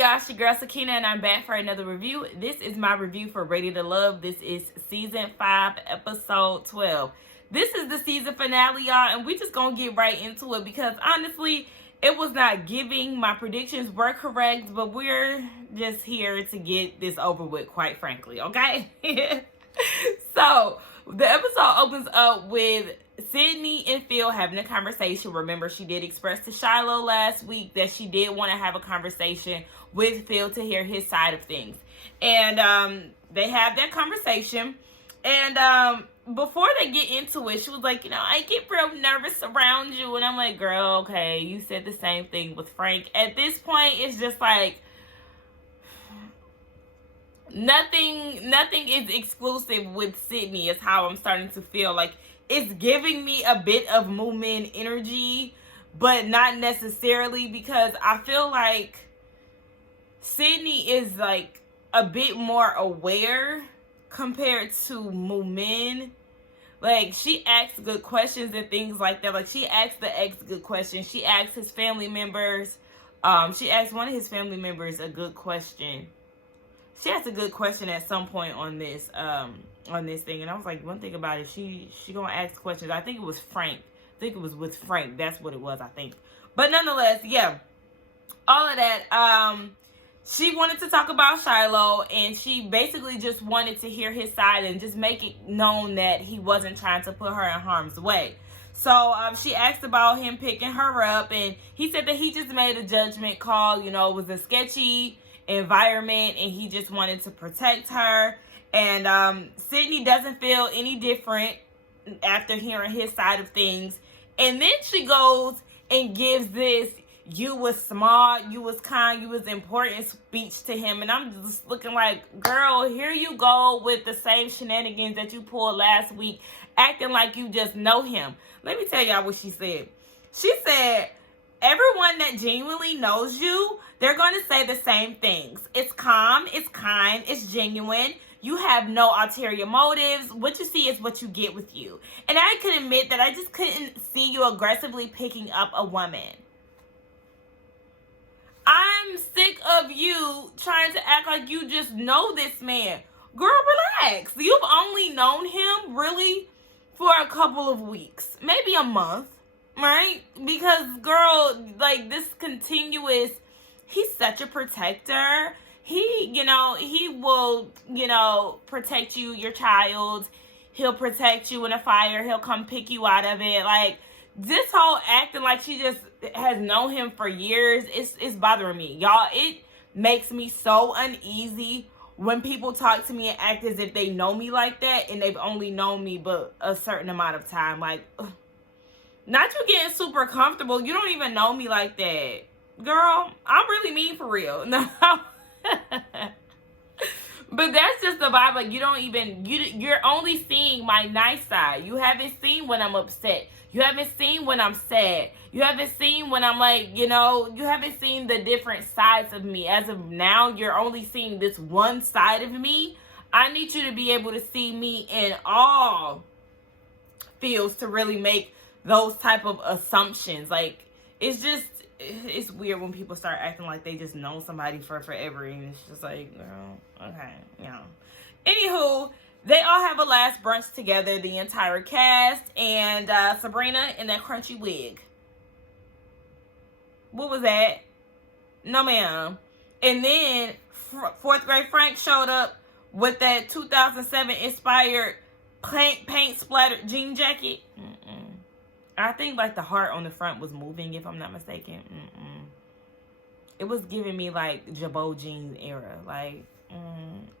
y'all? It's your girl Sakina, and I'm back for another review. This is my review for Ready to Love. This is season 5, episode 12. This is the season finale, y'all, and we just gonna get right into it because honestly, it was not giving. My predictions were correct, but we're just here to get this over with, quite frankly, okay? So, the episode opens up with Sydney and Phil having a conversation. Remember, she did express to Shiloh last week that she did want to have a conversation with Phil to hear his side of things. And they have that conversation. And before they get into it, she was like, I get real nervous around you. And I'm like, girl, okay, you said the same thing with Frank. At this point, it's just like, nothing is exclusive with Sydney is how I'm starting to feel. Like, it's giving me a bit of Moomin energy, but not necessarily, because I feel like Sydney is like a bit more aware compared to Moomin. Like, she asks good questions and things like that. Like, she asks the ex good questions. She asks his family members. She asked one of his family members a good question. She asked a good question at some point on this thing, and I was like, one thing about it, she gonna ask questions. I think it was Frank. I think it was with Frank. That's what it was, I think. But nonetheless, yeah, all of that. She wanted to talk about Shiloh, and she basically just wanted to hear his side and just make it known that he wasn't trying to put her in harm's way. So she asked about him picking her up, and he said that he just made a judgment call. It was a sketchy environment, and he just wanted to protect her. And Sydney doesn't feel any different after hearing his side of things. And then she goes and gives this "you was smart, you was kind, you was important" speech to him. And I'm just looking like, girl, here you go with the same shenanigans that you pulled last week, acting like you just know him. Let me tell y'all what she said. She said, everyone that genuinely knows you, they're going to say the same things. It's calm, it's kind, it's genuine. You have no ulterior motives. What you see is what you get with you. And I can admit that I just couldn't see you aggressively picking up a woman. I'm sick of you trying to act like you just know this man. Girl, relax. You've only known him really for a couple of weeks, maybe a month, right? Because, girl, like, this continuous, he's such a protector. He will, protect you, your child. He'll protect you in a fire. He'll come pick you out of it. Like, this whole acting like she just has known him for years, it's bothering me. Y'all, it makes me so uneasy when people talk to me and act as if they know me like that, and they've only known me but a certain amount of time. Like, not you getting super comfortable. You don't even know me like that. Girl, I'm really mean for real. No. But that's just the vibe. Like, you're only seeing my nice side. You haven't seen when I'm upset. You haven't seen when I'm sad. You haven't seen when I'm like, you haven't seen the different sides of me. As of now, you're only seeing this one side of me. I need you to be able to see me in all fields to really make those type of assumptions. Like, it's weird when people start acting like they just know somebody for forever, and it's just like, girl, okay, Anywho, they all have a last brunch together, the entire cast, and Sabrina in that crunchy wig. What was that? No, ma'am. And then fourth grade Frank showed up with that 2007 inspired paint splattered jean jacket. I think like the heart on the front was moving, if I'm not mistaken. It was giving me like Jabot jeans era. Like,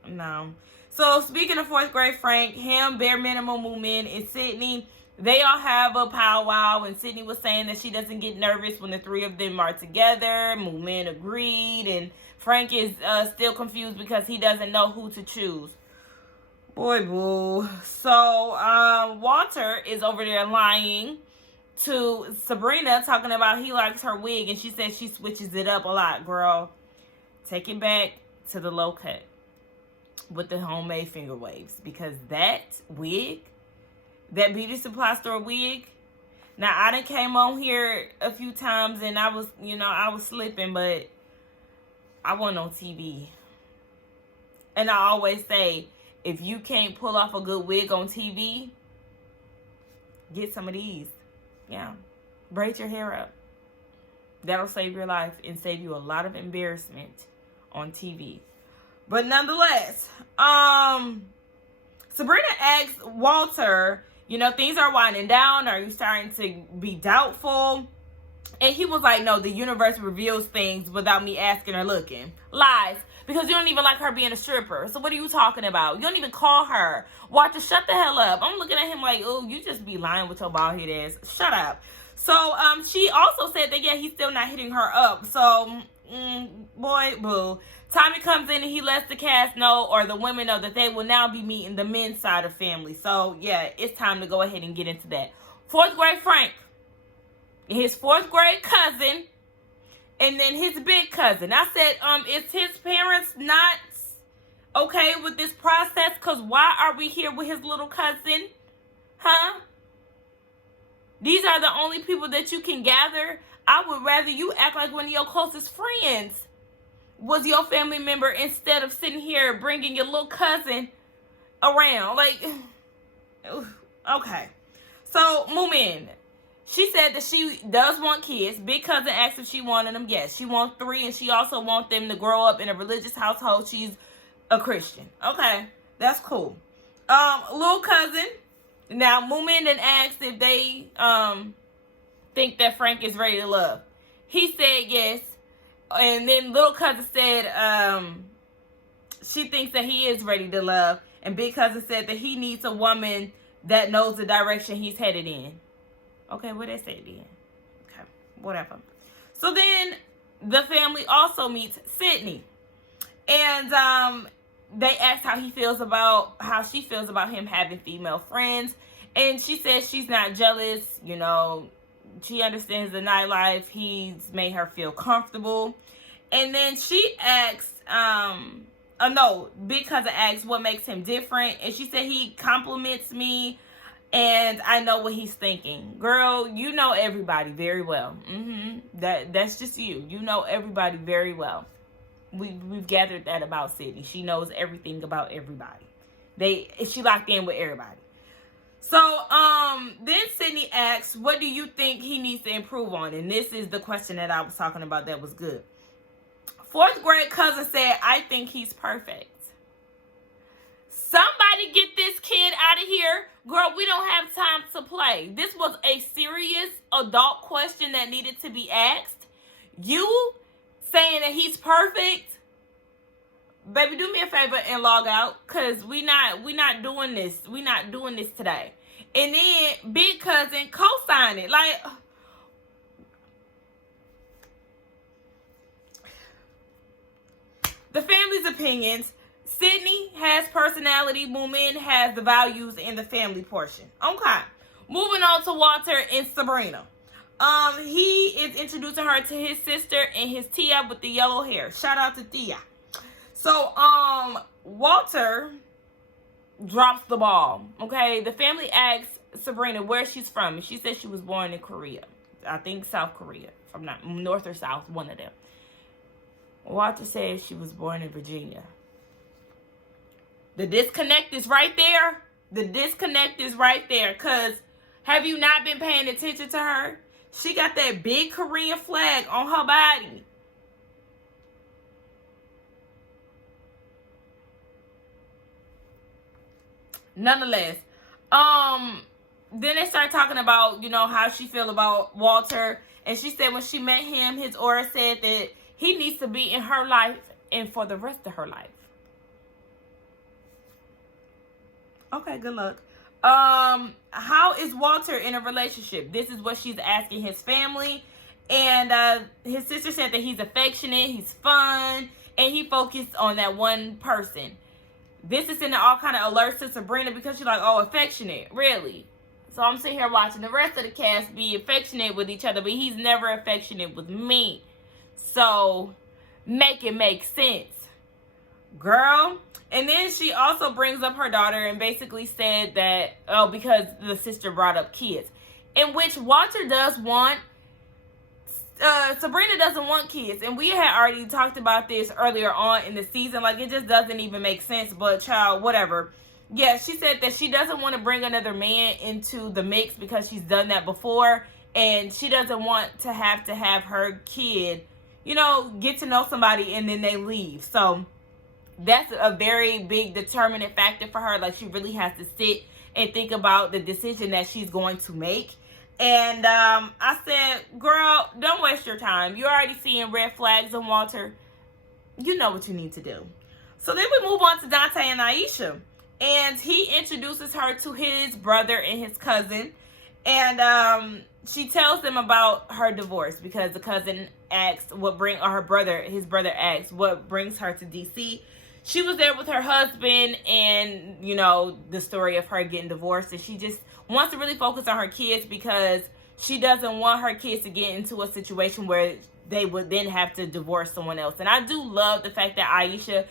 no. So speaking of fourth grade Frank, him, bare minimum Moomin, and Sydney, they all have a powwow, and Sydney was saying that she doesn't get nervous when the three of them are together. Moomin agreed, and Frank is still confused because he doesn't know who to choose. Boy, boo. So Walter is over there lying to Sabrina, talking about he likes her wig, and she says she switches it up a lot. Girl, take it back to the low cut with the homemade finger waves, because that wig, that beauty supply store wig, now I done came on here a few times and I was slipping, but I want on TV. And I always say, if you can't pull off a good wig on TV, get some of these. Yeah. Braid your hair up. That'll save your life and save you a lot of embarrassment on TV. But nonetheless, Sabrina asked Walter, things are winding down. Are you starting to be doubtful? And he was like, no, the universe reveals things without me asking or looking. Lies. Because you don't even like her being a stripper. So what are you talking about? You don't even call her. Walter, shut the hell up. I'm looking at him like, oh, you just be lying with your bald head ass. Shut up. So she also said that, yeah, he's still not hitting her up. So, boy, boo. Tommy comes in and he lets the cast know, or the women know, that they will now be meeting the men's side of family. So, yeah, it's time to go ahead and get into that. 4th grade Frank, his 4th grade cousin, and then his big cousin. I said, is his parents not okay with this process? Because why are we here with his little cousin? Huh? These are the only people that you can gather. I would rather you act like one of your closest friends was your family member instead of sitting here bringing your little cousin around. Like, okay. So, Moomin, she said that she does want kids. Big cousin asked if she wanted them. Yes, she wants 3, and she also wants them to grow up in a religious household. She's a Christian. Okay, that's cool. Little cousin. Now, Moomin then asked if they think that Frank is ready to love. He said yes. And then little cousin said she thinks that he is ready to love. And big cousin said that he needs a woman that knows the direction he's headed in. Okay, what they say then? Okay, whatever. So then the family also meets Sydney. And they asked how she feels about him having female friends. And she says she's not jealous. She understands the nightlife. He's made her feel comfortable. And then she asks, big cousin asks what makes him different. And she said he compliments me and I know what he's thinking. Girl, you know everybody very well. That's just you. You know everybody very well. We've gathered that about Sydney. She knows everything about everybody. She locked in with everybody. So, then Sydney asks, what do you think he needs to improve on? And this is the question that I was talking about that was good. 4th grade cousin said, I think he's perfect. Somebody get this kid out of here. Girl, we don't have time to play. This was a serious adult question that needed to be asked. You saying that he's perfect? Baby, do me a favor and log out, because we not doing this. We not doing this today. And then big cousin co-sign it. Like, the family's opinions. Sydney has personality. Moomin has the values in the family portion. Okay. Moving on to Walter and Sabrina. He is introducing her to his sister and his Tia with the yellow hair. Shout out to Tia. So, Walter drops the ball, okay? The family asks Sabrina where she's from, and she says she was born in Korea. I think South Korea. If I'm not, North or South, one of them. Walter says she was born in Virginia. The disconnect is right there. The disconnect is right there, because have you not been paying attention to her? She got that big Korean flag on her body. Nonetheless, then they start talking about, how she feel about Walter. And she said when she met him, his aura said that he needs to be in her life and for the rest of her life. Okay, good luck. How is Walter in a relationship? This is what she's asking his family. And his sister said that he's affectionate, he's fun, and he focused on that one person. This is sending all kind of alerts to Sabrina, because she's like, oh, affectionate, really? So I'm sitting here watching the rest of the cast be affectionate with each other, but he's never affectionate with me. So make it make sense, girl. And then she also brings up her daughter and basically said that, because the sister brought up kids, in which Walter does want Sabrina doesn't want kids, and we had already talked about this earlier on in the season. Like, it just doesn't even make sense. But child, whatever. Yeah, she said that she doesn't want to bring another man into the mix because she's done that before, and she doesn't want to have her kid, get to know somebody and then they leave. So that's a very big determinant factor for her. Like, she really has to sit and think about the decision that she's going to make. And I said, girl, don't waste your time. You're already seeing red flags in Walter. You know what you need to do. So then we move on to Dante and Aisha. And he introduces her to his brother and his cousin. And she tells them about her divorce because the cousin asks his brother asks what brings her to DC. She was there with her husband and, the story of her getting divorced. And she just wants to really focus on her kids because she doesn't want her kids to get into a situation where they would then have to divorce someone else. And I do love the fact that Aisha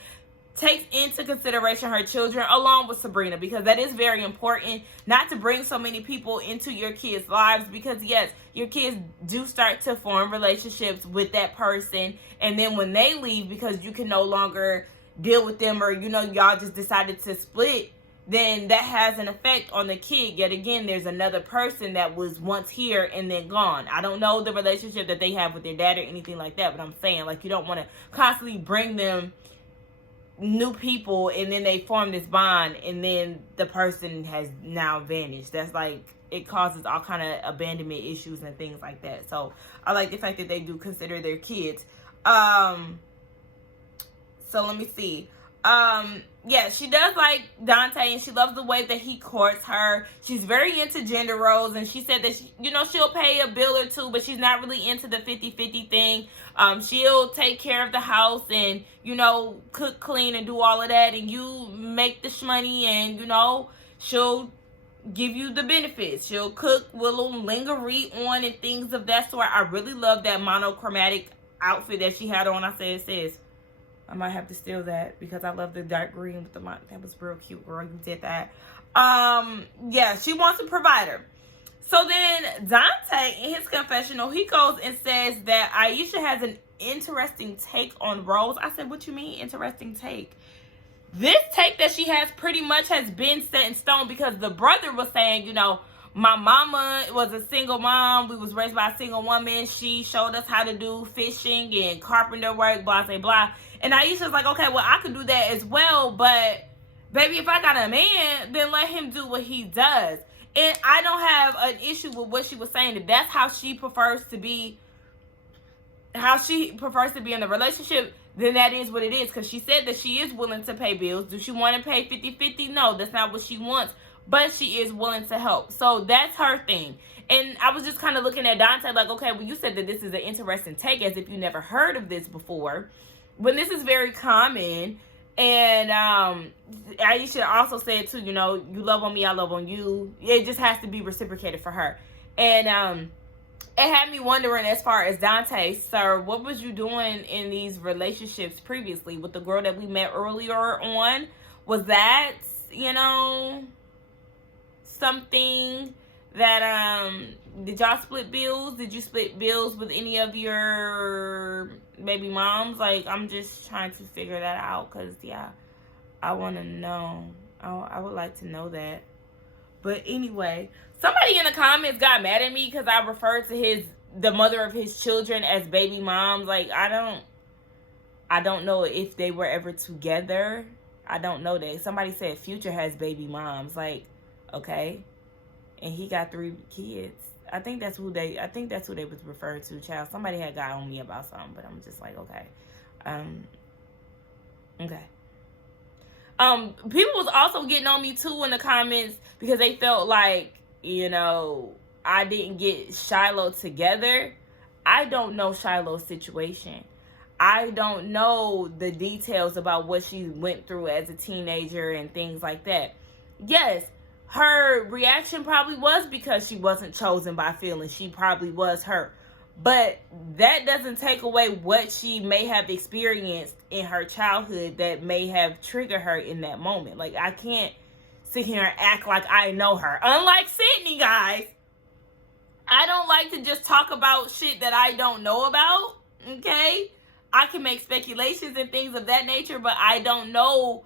takes into consideration her children along with Sabrina, because that is very important, not to bring so many people into your kids' lives, because yes, your kids do start to form relationships with that person, and then when they leave because you can no longer deal with them, or y'all just decided to split, then that has an effect on the kid. Yet again, there's another person that was once here and then gone. I don't know the relationship that they have with their dad or anything like that, but I'm saying, like, you don't want to constantly bring them new people and then they form this bond and then the person has now vanished. That's like, it causes all kind of abandonment issues and things like that. So I like the fact that they do consider their kids. So let me see. Yeah, she does like Dante and she loves the way that he courts her. She's very into gender roles, and she said that she'll pay a bill or two, but she's not really into the 50-50 thing. She'll take care of the house and cook, clean, and do all of that, and you make the shmoney, and she'll give you the benefits. She'll cook with a little lingerie on and things of that sort. I really love that monochromatic outfit that she had on. I might have to steal that because I love the dark green with the mock. That was real cute, girl. You did that. Yeah, she wants a provider. So then Dante, in his confessional, he goes and says that Aisha has an interesting take on roles. I said, what you mean, interesting take? This take that she has pretty much has been set in stone, because the brother was saying, my mama was a single mom. We was raised by a single woman. She showed us how to do fishing and carpenter work, blah, blah, blah. And Aisha's like, okay, well, I could do that as well. But, baby, if I got a man, then let him do what he does. And I don't have an issue with what she was saying. If that's how she prefers to be, in the relationship, then that is what it is. Because she said that she is willing to pay bills. Do she want to pay 50-50? No, that's not what she wants. But she is willing to help. So that's her thing. And I was just kind of looking at Dante like, okay, well, you said that this is an interesting take, as if you never heard of this before. When this is very common. And Aisha also said, too, you love on me, I love on you. It just has to be reciprocated for her. And it had me wondering, as far as Dante, sir, what was you doing in these relationships previously with the girl that we met earlier on? Was that, something that, did y'all split bills? Did you split bills with any of your baby moms? Like, I'm just trying to figure that out, because, yeah, I want to know. I would like to know that. But anyway, somebody in the comments got mad at me because I referred to the mother of his children as baby moms. Like, I don't know if they were ever together. I don't know that. Somebody said Future has baby moms. Like, okay. And he got 3 kids. I think that's who they was referred to, child. Somebody had got on me about something, but I'm just like, okay. Okay. People was also getting on me too in the comments because they felt like, I didn't get Shiloh together. I don't know Shiloh's situation. I don't know the details about what she went through as a teenager and things like that. Yes, her reaction probably was because she wasn't chosen by feelings. She probably was hurt. But that doesn't take away what she may have experienced in her childhood that may have triggered her in that moment. Like, I can't sit here and act like I know her. Unlike Sydney, guys. I don't like to just talk about shit that I don't know about, okay? I can make speculations and things of that nature, but I don't know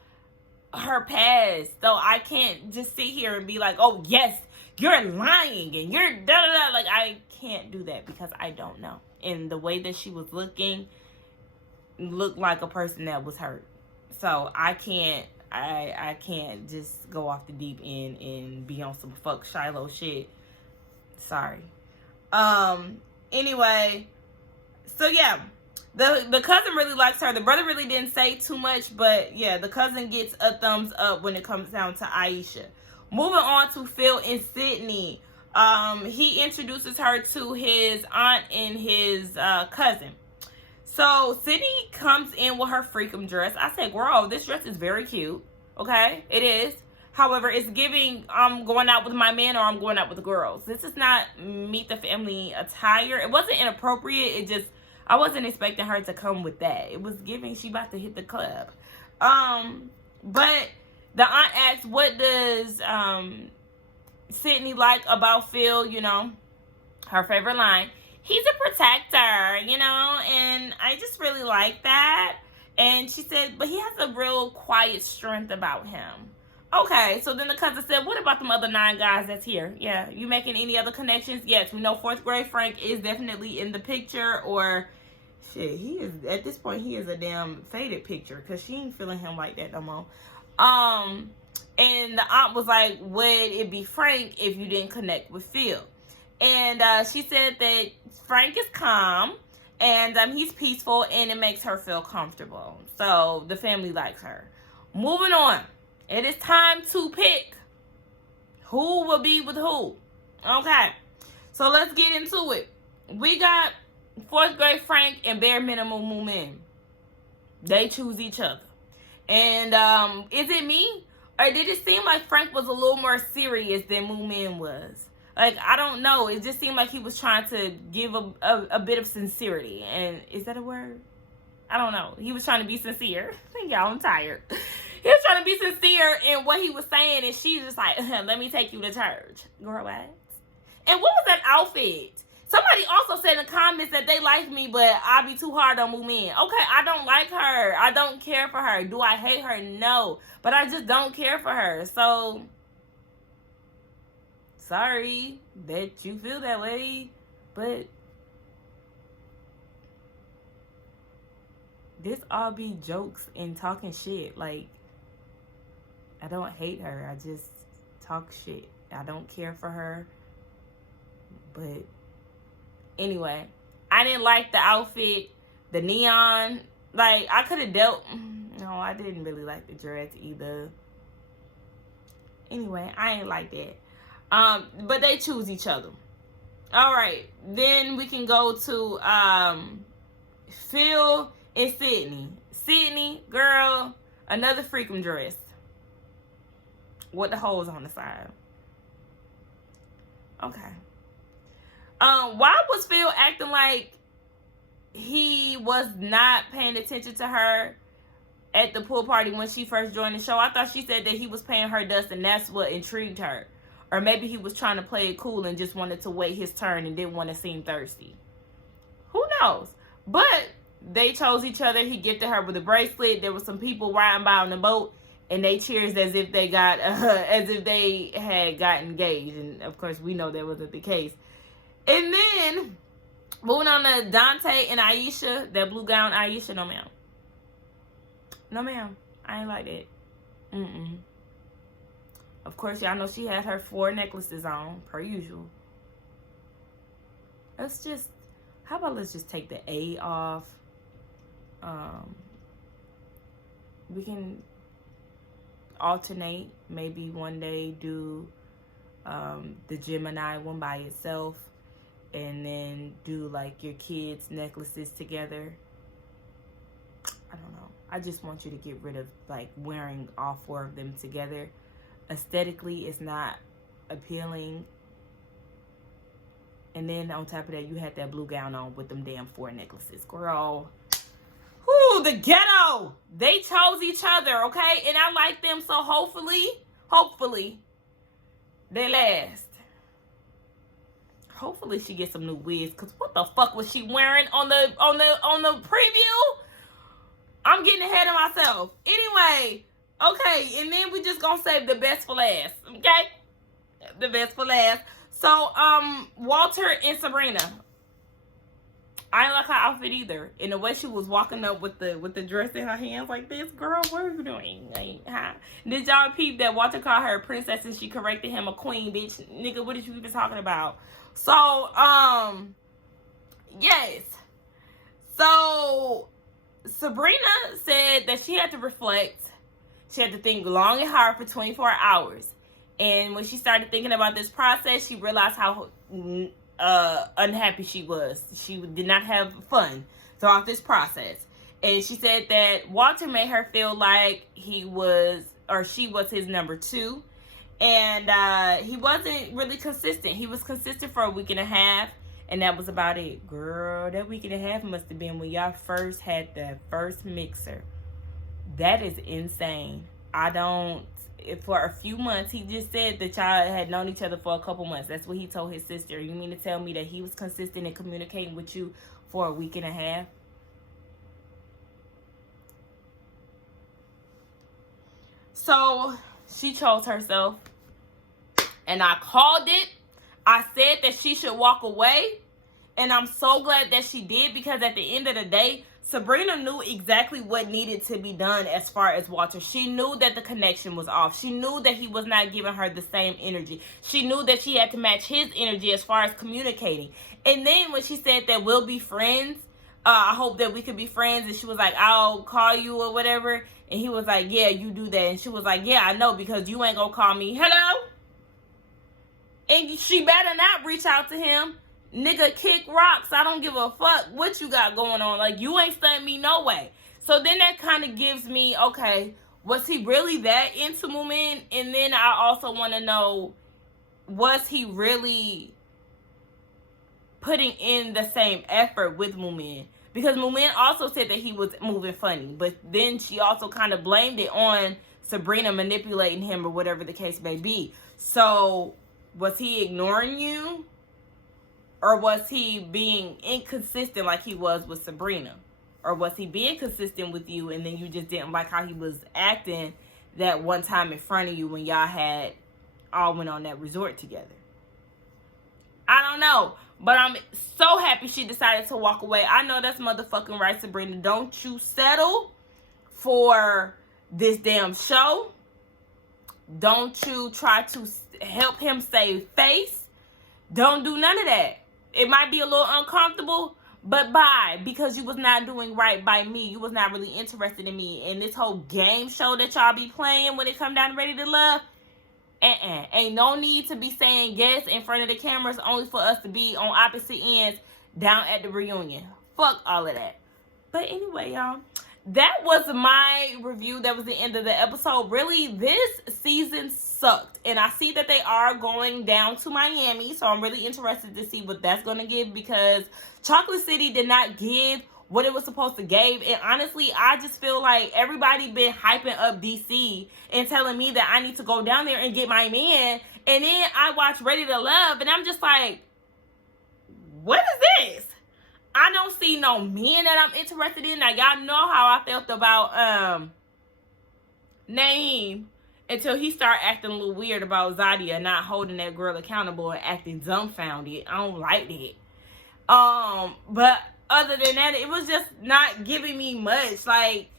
her past. So I can't just sit here and be like, oh, yes, you're lying and you're da-da-da. Like, I can't do that because I don't know. And the way that she was looking looked like a person that was hurt. So I can't just go off the deep end and be on some fuck Shiloh shit. Sorry. Anyway, so yeah, the cousin really likes her. The brother really didn't say too much, but yeah, the cousin gets a thumbs up when it comes down to Aisha. Moving on to Phil and Sydney. He introduces her to his aunt and his cousin. So Sydney comes in with her freakum dress. I said, girl, this dress is very cute. Okay, it is. However, it's giving I'm going out with my man or I'm going out with the girls. This is not meet the family attire. It wasn't inappropriate. It just, I wasn't expecting her to come with that. It was giving she about to hit the club. But the aunt asks, what does Sydney like about Phil? You know, her favorite line. He's a protector, you know, and I just really like that. And she said, but he has a real quiet strength about him. Okay, so then the cousin said, what about them other 9 guys that's here? Yeah, you making any other connections? Yes, we know 4th grade Frank is definitely in the picture, or shit, he is, at this point, he is a damn faded picture, because she ain't feeling him like that no more. And the aunt was like, would it be Frank if you didn't connect with Phil? And she said that Frank is calm, and he's peaceful, and it makes her feel comfortable. So the family likes her. Moving on. It is time to pick who will be with who. Okay. So let's get into it. We got 4th grade Frank and bare minimum Moomin. They choose each other. And is it me? Or did it seem like Frank was a little more serious than Moomin was? Like, I don't know. It just seemed like he was trying to give a bit of sincerity. And is that a word? I don't know. He was trying to be sincere. Y'all, I'm tired. He was trying to be sincere in what he was saying. And she's just like, let me take you to church. Girl, what? And what was that outfit? Somebody also said in the comments that they like me, but I be too hard on Moomin. Okay, I don't like her. I don't care for her. Do I hate her? No. But I just don't care for her. So, sorry that you feel that way. But this all be jokes and talking shit. Like, I don't hate her. I just talk shit. I don't care for her. But anyway, I didn't like the outfit, the neon. Like, I could have dealt. No, I didn't really like the dress either. Anyway, I ain't like that. But they choose each other. All right, then we can go to Phil and Sydney. Sydney, girl, another freakum dress with the holes on the side. Okay. Why was Phil acting like he was not paying attention to her at the pool party when she first joined the show? I thought she said that he was paying her dust and that's what intrigued her. Or maybe he was trying to play it cool and just wanted to wait his turn and didn't want to seem thirsty. Who knows? But they chose each other. He gifted her with a bracelet. There were some people riding by on the boat, and they cheered as if they got, as if they had got engaged. And of course, we know that wasn't the case. And then moving on to Dante and Aisha, that blue gown Aisha, no ma'am. No ma'am. I ain't like that. Of course, y'all know she had her 4 necklaces on, per usual. Let's just, how about let's just take the A off. We can alternate. Maybe one day do the Gemini one by itself. And then do like your kids' necklaces together. I don't know. I just want you to get rid of like wearing all 4 of them together. Aesthetically, it's not appealing. And then on top of that, you had that blue gown on with them damn 4 necklaces. Girl. Whoo, the ghetto. They chose each other, okay? And I like them, so hopefully, they last. Hopefully she gets some new wigs, cause what the fuck was she wearing on the preview? I'm getting ahead of myself. Anyway, okay, and then we just gonna save the best for last. Okay, the best for last. So Walter and Sabrina. I didn't like her outfit either. And the way she was walking up with the dress in her hands like this, girl, what are you doing? Like, huh? Did y'all peep that Walter called her a princess and she corrected him a queen, bitch? Nigga, what did you even talking about? So, yes. So, Sabrina said that she had to reflect. She had to think long and hard for 24 hours. And when she started thinking about this process, she realized how unhappy she was. She did not have fun throughout this process. And she said that Walter made her feel like he was, or she was, his number two. And he wasn't really consistent. He was consistent for a week and a half, and that was about it. Girl, that week and a half must have been when y'all first had the first mixer. That is insane. For a few months, he just said that y'all had known each other for a couple months. That's what he told his sister. You mean to tell me that he was consistent in communicating with you for a week and a half? So she chose herself, and I called it. I said that she should walk away, and I'm so glad that she did, because at the end of the day, Sabrina knew exactly what needed to be done as far as Walter. She knew that the connection was off. She knew that he was not giving her the same energy. She knew that she had to match his energy as far as communicating. And then when she said that we'll be friends, I hope that we could be friends, and she was like, I'll call you or whatever. And he was like, yeah, you do that. And she was like, yeah, I know, because you ain't gonna call me. Hello? And she better not reach out to him. Nigga, kick rocks. I don't give a fuck what you got going on. Like, you ain't stunting me no way. So then that kind of gives me, okay, was he really that into Moomin? And then I also want to know, was he really putting in the same effort with Moomin? Because Moomin also said that he was moving funny. But then she also kind of blamed it on Sabrina manipulating him or whatever the case may be. So was he ignoring you? Or was he being inconsistent like he was with Sabrina? Or was he being consistent with you and then you just didn't like how he was acting that one time in front of you when y'all had all went on that resort together? I don't know. But I'm so happy she decided to walk away. I know that's motherfucking right, Sabrina. Don't you settle for this damn show. Don't you try to help him save face. Don't do none of that. It might be a little uncomfortable, but bye, because you was not doing right by me. You was not really interested in me. And this whole game show that y'all be playing when it come down to Ready to Love, ain't no need to be saying yes in front of the cameras only for us to be on opposite ends down at the reunion. Fuck all of that. But anyway, y'all, that was my review. That was the end of the episode. Really, this season sucked. And I see that they are going down to Miami. So I'm really interested to see what that's going to give, because Chocolate City did not give what it was supposed to give. And honestly, I just feel like everybody been hyping up DC and telling me that I need to go down there and get my man. And then I watch Ready to Love and I'm just like, what is this? I don't see no men that I'm interested in. Now, y'all know how I felt about Naeem until he started acting a little weird about Zadia not holding that girl accountable and acting dumbfounded. I don't like that. But other than that, it was just not giving me much. Like,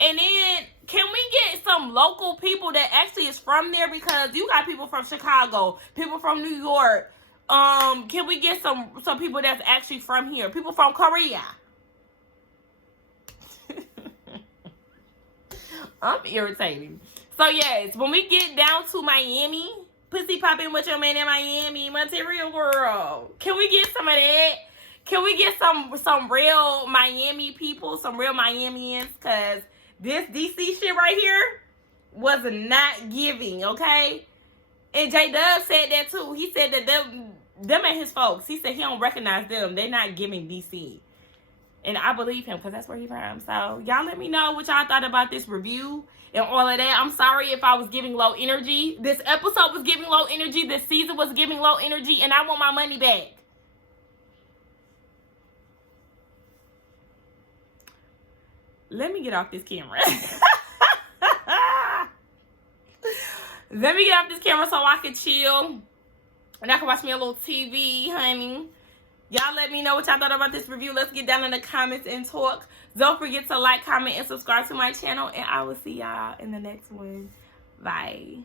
and then can we get some local people that actually is from there? Because you got people from Chicago, people from New York. Can we get some people that's actually from here? People from Korea. I'm irritating. So yes, when we get down to Miami, pussy popping with your man in Miami, material girl. Can we get some of that? Can we get some real Miami people, some real Miamians? Cause this DC shit right here was not giving, okay? And J-Dub said that too. He said that them ain't his folks. He said he don't recognize them. They're not giving DC. And I believe him because that's where he from. So y'all let me know what y'all thought about this review and all of that. I'm sorry if I was giving low energy. This episode was giving low energy. This season was giving low energy. And I want my money back. Let me get off this camera. Let me get off this camera so I can chill. And I can watch me a little TV, honey. Y'all let me know what y'all thought about this review. Let's get down in the comments and talk. Don't forget to like, comment, and subscribe to my channel. And I will see y'all in the next one. Bye.